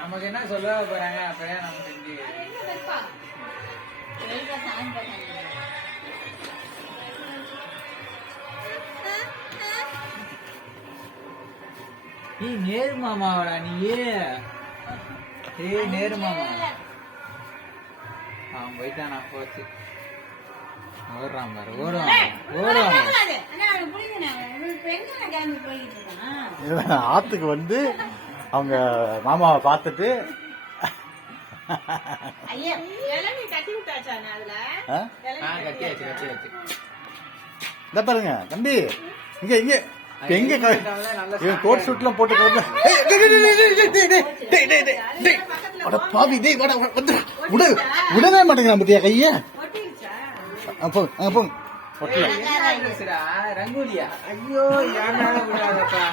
நமக்கு என்ன சொல்ல போறாங்க அப்ப நம்ம செஞ்சு நீ நேரு மாமாவடா நீ நேரு மாமா அவன் போயிட்டானா போச்சு ஓடுறான் பாரு ஓடுவான் ஆத்துக்கு வந்து அவங்க மாமாவை பார்த்துட்டு பாருங்க தம்பி இங்க இங்க எங்க கோட் ஷூட்லாம் போட்டு பாவி விடவே மாட்டேங்கிறான் பத்தியா கைய ரங்கோலியா ஐயோ யாருடா